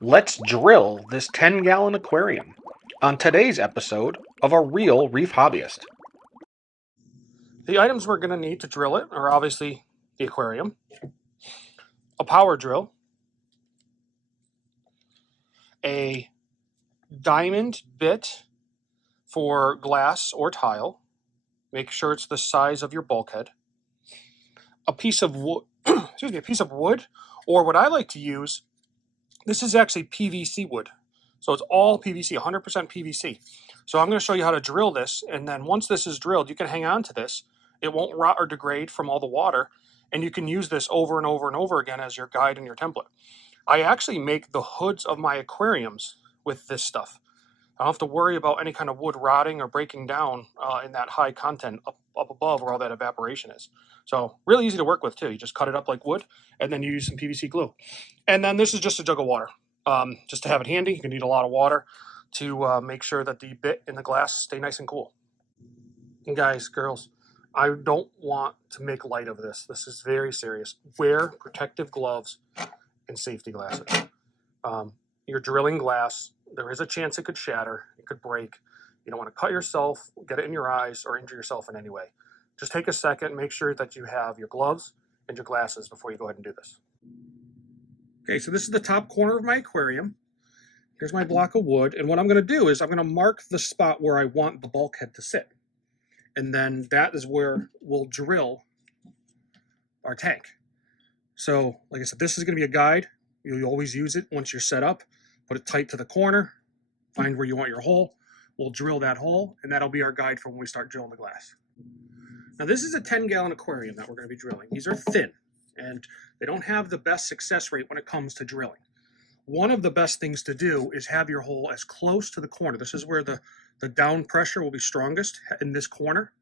Let's drill this 10-gallon aquarium on today's episode of A Real Reef Hobbyist. The items we're going to need to drill it are obviously the aquarium, a power drill, a diamond bit for glass or tile, make sure it's the size of your bulkhead, a piece of wood, a piece of wood, or what I like to use, this is actually PVC wood. So it's all PVC, 100% PVC. So I'm going to show you how to drill this, and then once this is drilled, you can hang on to this. It won't rot or degrade from all the water, and you can use this over and over and over again as your guide and your template. I actually make the hoods of my aquariums with this stuff. I don't have to worry about any kind of wood rotting or breaking down in that high content up above where all that evaporation is. So really easy to work with too. You just cut it up like wood, and then you use some PVC glue. And then this is just a jug of water. Just to have it handy. You can need a lot of water to make sure that the bit and the glass stay nice and cool. And guys, girls, I don't want to make light of this. This is very serious. Wear protective gloves and safety glasses. You're drilling glass. There is a chance it could shatter. It could break. You don't want to cut yourself, get it in your eyes, or injure yourself in any way. Just take a second, make sure that you have your gloves and your glasses before you go ahead and do this. Okay, so this is the top corner of my aquarium. Here's my block of wood, and what I'm going to do is I'm going to mark the spot where I want the bulkhead to sit. And then that is where we'll drill our tank. So, like I said, this is going to be a guide. You'll always use it once you're set up. Put it tight to the corner, find where you want your hole. We'll drill that hole, and that'll be our guide for when we start drilling the glass. Now, this is a 10-gallon aquarium that we're going to be drilling. These are thin, and they don't have the best success rate when it comes to drilling. One of the best things to do is have your hole as close to the corner. This is where the down pressure will be strongest, in this corner.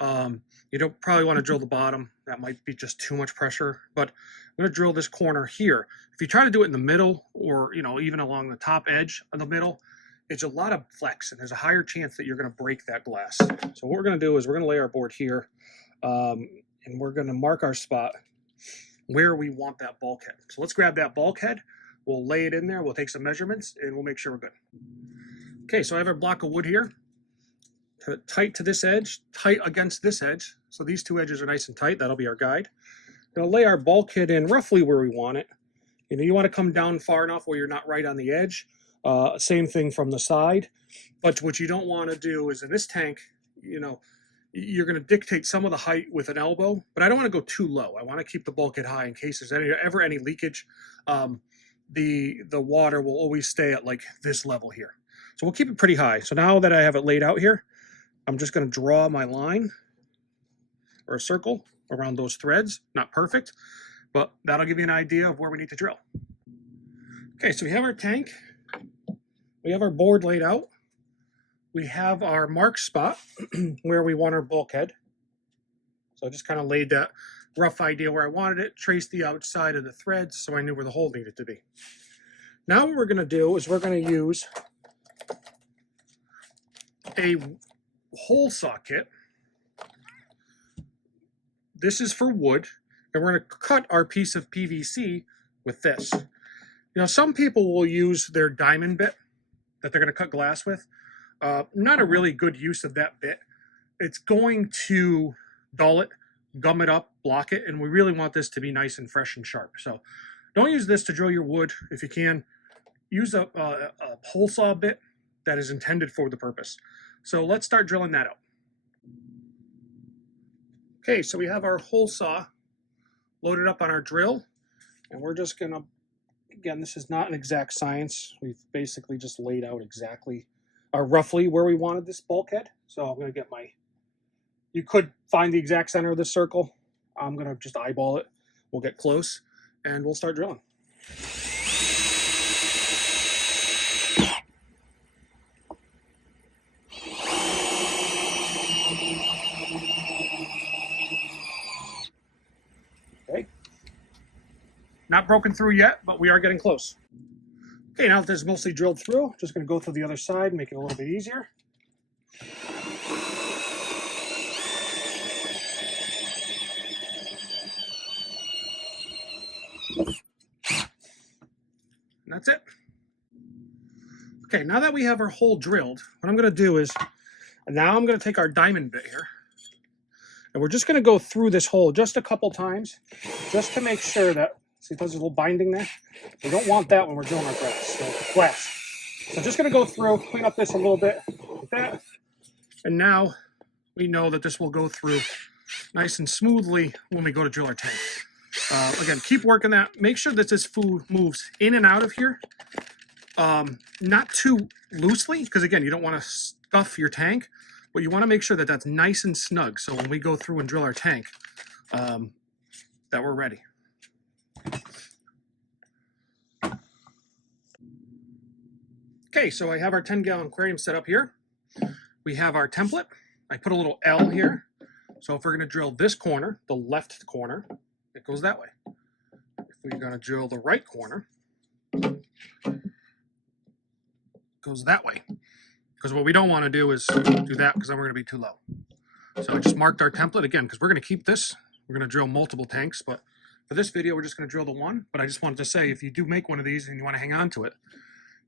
You don't probably want to drill the bottom. That might be just too much pressure, but I'm going to drill this corner here. If you try to do it in the middle or, even along the top edge of the middle, it's a lot of flex, and there's a higher chance that you're going to break that glass. So what we're going to do is we're going to lay our board here, and we're going to mark our spot where we want that bulkhead. So let's grab that bulkhead. We'll lay it in there. We'll take some measurements, and we'll make sure we're good. Okay, so I have our block of wood here. Tight to this edge, tight against this edge. So these two edges are nice and tight. That'll be our guide. We're going to lay our bulkhead in roughly where we want it. You want to come down far enough where you're not right on the edge. Same thing from the side. But what you don't want to do is in this tank, you're going to dictate some of the height with an elbow, but I don't want to go too low. I want to keep the bulkhead high in case there's ever any leakage. The water will always stay at like this level here. So we'll keep it pretty high. So now that I have it laid out here, I'm just going to draw my line or a circle around those threads. Not perfect, but that'll give you an idea of where we need to drill. Okay, so we have our tank. We have our board laid out. We have our mark spot where we want our bulkhead. So I just kind of laid that rough idea where I wanted it, traced the outside of the threads so I knew where the hole needed to be. Now what we're going to do is we're going to use a hole saw kit. This is for wood, and we're going to cut our piece of PVC with this. Some people will use their diamond bit that they're going to cut glass with. Not a really good use of that bit. It's going to dull it, gum it up, block it, and we really want this to be nice and fresh and sharp. So don't use this to drill your wood. If you can, use a hole saw bit that is intended for the purpose. So let's start drilling that out. Okay, so we have our hole saw loaded up on our drill, and we're just going to, again, this is not an exact science. We've basically just laid out exactly roughly where we wanted this bulkhead. So I'm going to get you could find the exact center of the circle. I'm going to just eyeball it. We'll get close, and we'll start drilling. Okay. Not broken through yet, but we are getting close. Okay, now that this is mostly drilled through, just going to go through the other side, make it a little bit easier. And that's it. Okay, now that we have our hole drilled, what I'm going to do is, now I'm going to take our diamond bit here, and we're just going to go through this hole just a couple times, just to make sure that, see there's a little binding there? We don't want that when we're drilling our glass. So just going to go through, clean up this a little bit, like that, and now we know that this will go through nice and smoothly when we go to drill our tank. Again, keep working that. Make sure that this food moves in and out of here. Not too loosely, because again, you don't want to stuff your tank, but you want to make sure that that's nice and snug. So when we go through and drill our tank, that we're ready. Okay, so I have our 10-gallon aquarium set up here. We have our template. I put a little L here. So if we're going to drill this corner, the left corner, it goes that way. If we're going to drill the right corner, it goes that way. Because what we don't want to do is do that, because then we're going to be too low. So I just marked our template again, because we're going to keep this. We're going to drill multiple tanks, but for this video, we're just going to drill the one. But I just wanted to say, if you do make one of these and you want to hang on to it,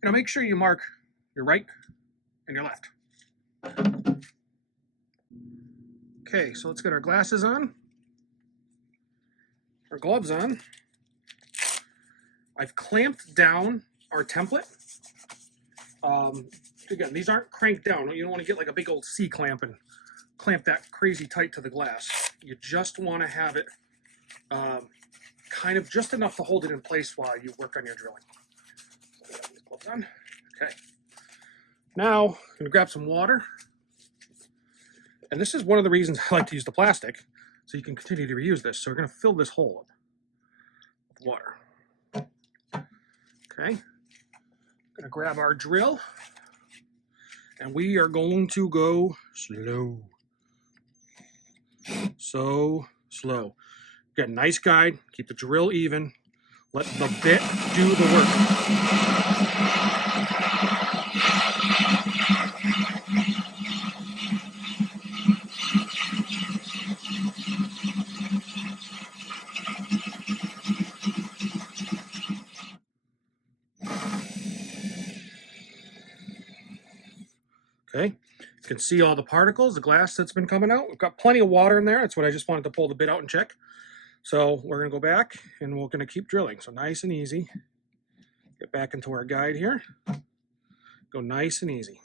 make sure you mark your right and your left. Okay, so let's get our glasses on, our gloves on. I've clamped down our template. Again, these aren't cranked down. You don't want to get like a big old C-clamp and clamp that crazy tight to the glass. You just want to have it kind of just enough to hold it in place while you work on your drilling. So these gloves on. Okay. Now, I'm going to grab some water. And this is one of the reasons I like to use the plastic, so you can continue to reuse this. So we're going to fill this hole up with water. Okay. Going to grab our drill, and we are going to go slow. So slow. Get a nice guide. Keep the drill even. Let the bit do the work. Okay, you can see all the particles, the glass that's been coming out. We've got plenty of water in there. That's what I just wanted to pull the bit out and check. So we're going to go back and we're going to keep drilling. So nice and easy. Get back into our guide here. Go nice and easy.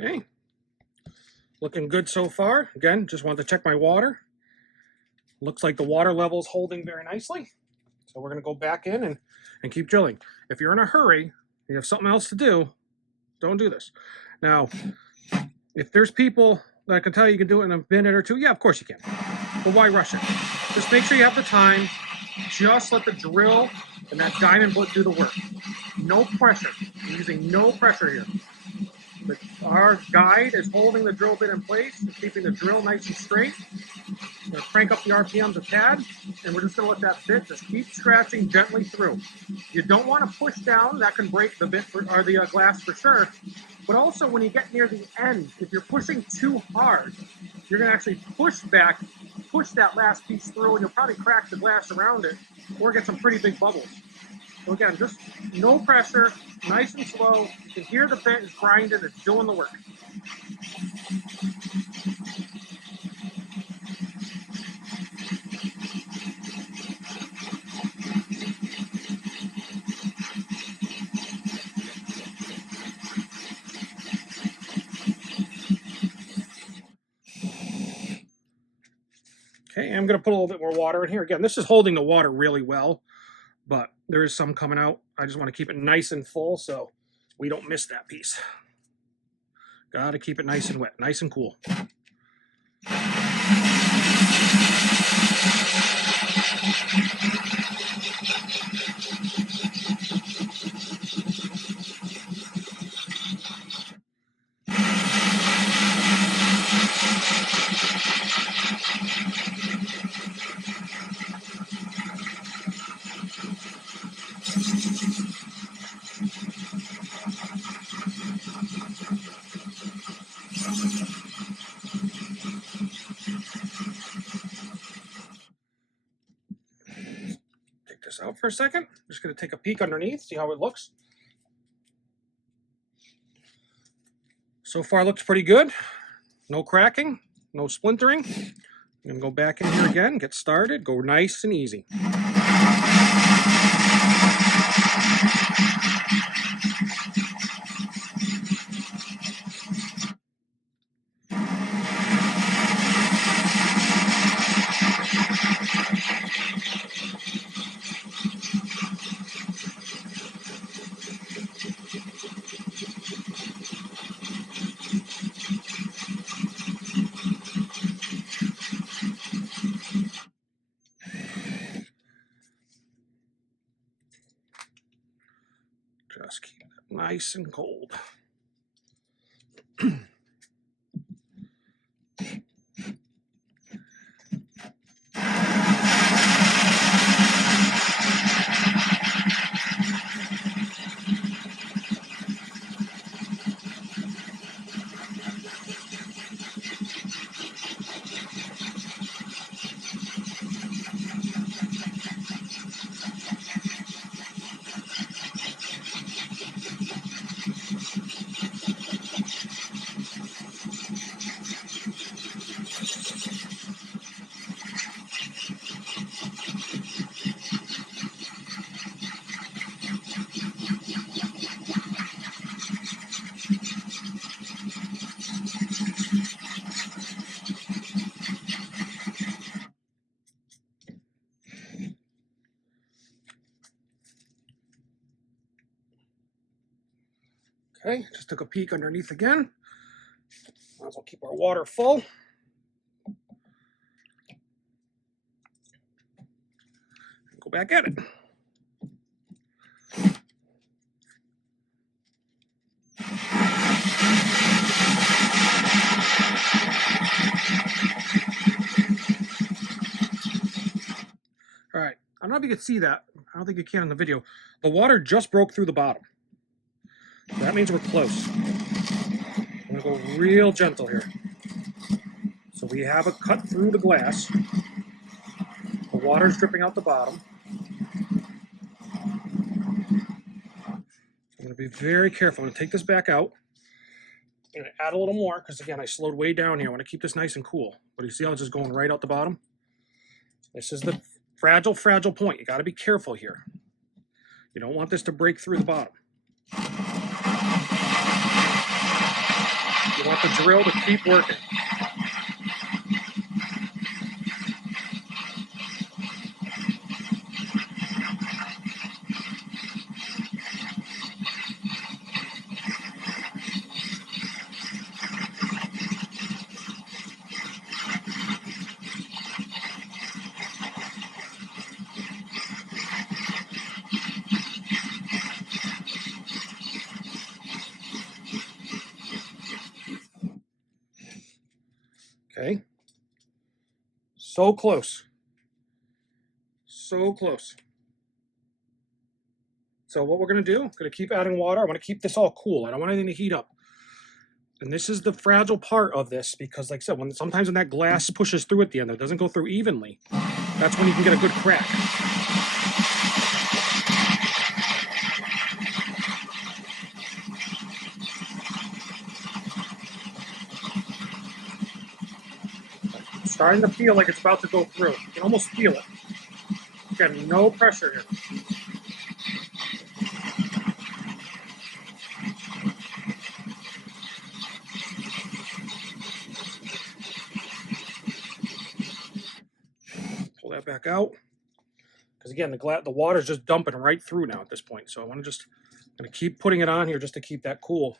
Okay, looking good so far. Again, just wanted to check my water. Looks like the water level is holding very nicely. So we're going to go back in and keep drilling. If you're in a hurry, you have something else to do, don't do this. Now, if there's people that can tell you can do it in a minute or two, yeah, of course you can. But why rush it? Just make sure you have the time. Just let the drill and that diamond bolt do the work. No pressure. I'm using no pressure here. But our guide is holding the drill bit in place and keeping the drill nice and straight. I'm going to crank up the RPMs a tad, and we're just going to let that bit just keep scratching gently through. You don't want to push down. That can break the bit or the glass for sure. But also when you get near the end, if you're pushing too hard, you're going to actually push that last piece through, and you'll probably crack the glass around it or get some pretty big bubbles. So again, just no pressure, nice and slow. You can hear the bit is grinding, it's doing the work. Okay, I'm going to put a little bit more water in here. Again, this is holding the water really well, but there is some coming out. I just want to keep it nice and full so we don't miss that piece. Got to keep it nice and wet, nice and cool. this out for a second. I'm just going to take a peek underneath, see how it looks. So far looks pretty good. No cracking, no splintering. I'm going to go back in here again, get started, go nice and easy. Just keep it nice and cold. Okay, just took a peek underneath again. Might as well keep our water full. Go back at it. All right, I don't know if you can see that. I don't think you can in the video. The water just broke through the bottom. So that means we're close. I'm gonna go real gentle here. So we have a cut through the glass. The water's dripping out the bottom. I'm gonna be very careful. I'm gonna take this back out. I'm gonna add a little more because again, I slowed way down here. I wanna keep this nice and cool. But you see how it's just going right out the bottom? This is the fragile point. You gotta be careful here. You don't want this to break through the bottom. You want the drill to keep working. Okay. So close. So close. So what we're going to do, I'm going to keep adding water. I want to keep this all cool. I don't want anything to heat up. And this is the fragile part of this because, like I said, sometimes when that glass pushes through at the end, it doesn't go through evenly. That's when you can get a good crack. Starting to feel like it's about to go through. You can almost feel it. Again, no pressure here. Pull that back out. Because again, the water's just dumping right through now at this point. So I want to just, I'm going to keep putting it on here just to keep that cool,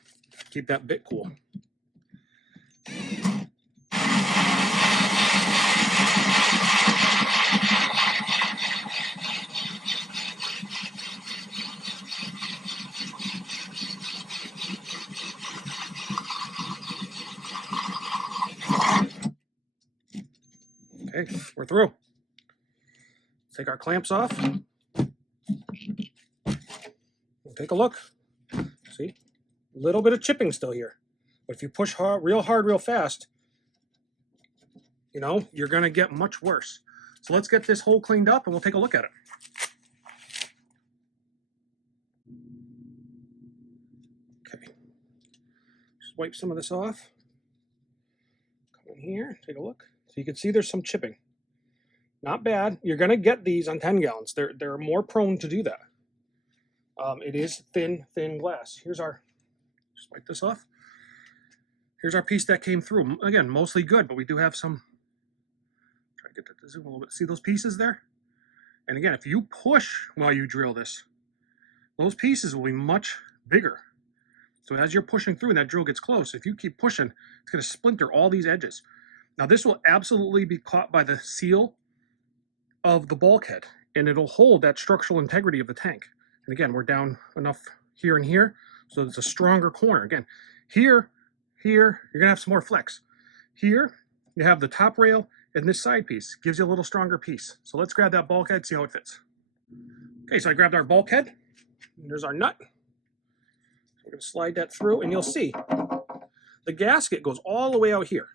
keep that bit cool. Okay, we're through. Take our clamps off. We'll take a look. See, a little bit of chipping still here. But if you push hard, real fast, you know, you're going to get much worse. So let's get this hole cleaned up and we'll take a look at it. wipe some of this off. Come in here, take a look. So you can see there's some chipping. Not bad. You're going to get these on 10 gallons. They're more prone to do that. It is thin glass. Here's our, just wipe this off. Here's our piece that came through. Again, mostly good, but we do have some, try to get that to zoom a little bit. See those pieces there? And again, if you push while you drill this, those pieces will be much bigger. So as you're pushing through and that drill gets close, if you keep pushing, it's going to splinter all these edges. Now this will absolutely be caught by the seal of the bulkhead, and it'll hold that structural integrity of the tank. And again, we're down enough here and here, so it's a stronger corner. Again, here, you're gonna have some more flex. Here, you have the top rail, and this side piece gives you a little stronger piece. So let's grab that bulkhead, see how it fits. Okay, so I grabbed our bulkhead, and there's our nut. So we're gonna slide that through, and you'll see the gasket goes all the way out here.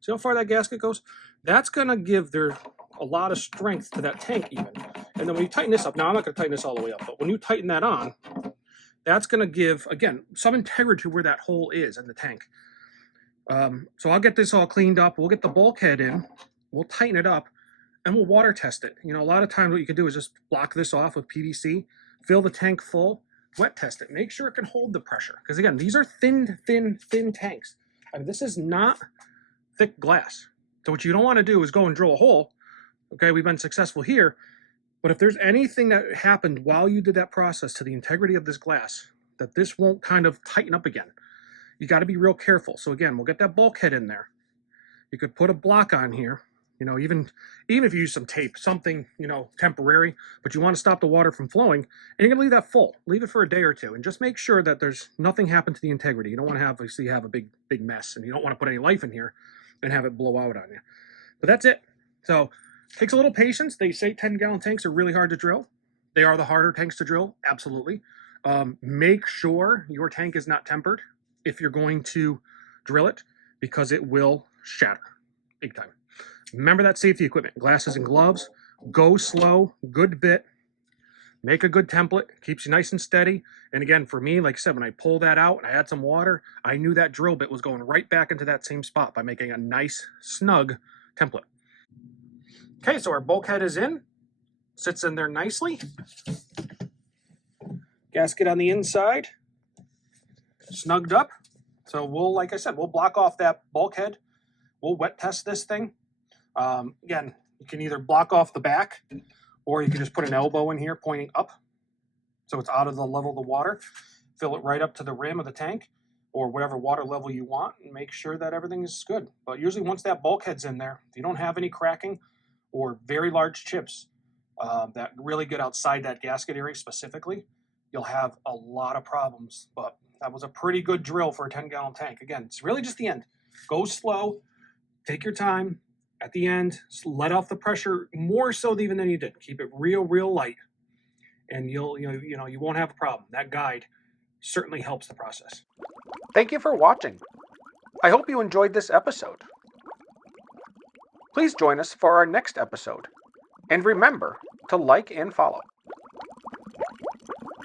See how far that gasket goes? That's gonna give there a lot of strength to that tank even. And then when you tighten this up, now I'm not gonna tighten this all the way up, but when you tighten that on, that's gonna give, again, some integrity to where that hole is in the tank. So I'll get this all cleaned up. We'll get the bulkhead in, we'll tighten it up, and we'll water test it. You know, a lot of times what you can do is just block this off with PVC, fill the tank full, wet test it, make sure it can hold the pressure. Because again, these are thin tanks. I mean, this is not thick glass. So what you don't want to do is go and drill a hole. Okay, we've been successful here, but if there's anything that happened while you did that process to the integrity of this glass, that this won't kind of tighten up again, you got to be real careful. So again, we'll get that bulkhead in there. You could put a block on here, you know, even if you use some tape, something, you know, temporary, but you want to stop the water from flowing, and you're going to leave that full. Leave it for a day or two, and just make sure that there's nothing happened to the integrity. You don't want to have, obviously, have a big mess, and you don't want to put any life in here and have it blow out on you. But that's it. So takes a little patience. They say 10-gallon tanks are really hard to drill. They are the harder tanks to drill, absolutely. Make sure your tank is not tempered if you're going to drill it, because it will shatter big time. Remember that safety equipment, glasses and gloves. Go slow, good bit. Make a good template, keeps you nice and steady. And again, for me, like I said, when I pulled that out and I had some water, I knew that drill bit was going right back into that same spot by making a nice, snug template. Okay, so our bulkhead is in, sits in there nicely. Gasket on the inside, snugged up. So we'll, like I said, we'll block off that bulkhead. We'll wet test this thing. Again, you can either block off the back, or you can just put an elbow in here pointing up, so it's out of the level of the water. Fill it right up to the rim of the tank, or whatever water level you want, and make sure that everything is good. But usually once that bulkhead's in there, if you don't have any cracking or very large chips that really get outside that gasket area specifically, you'll have a lot of problems. But that was a pretty good drill for a 10-gallon tank. Again, it's really just the end. Go slow, take your time. At the end, let off the pressure more so even than you did. Keep it real light, and you won't have a problem. That guide certainly helps the process. Thank you for watching. I hope you enjoyed this episode. Please join us for our next episode, and remember to like and follow.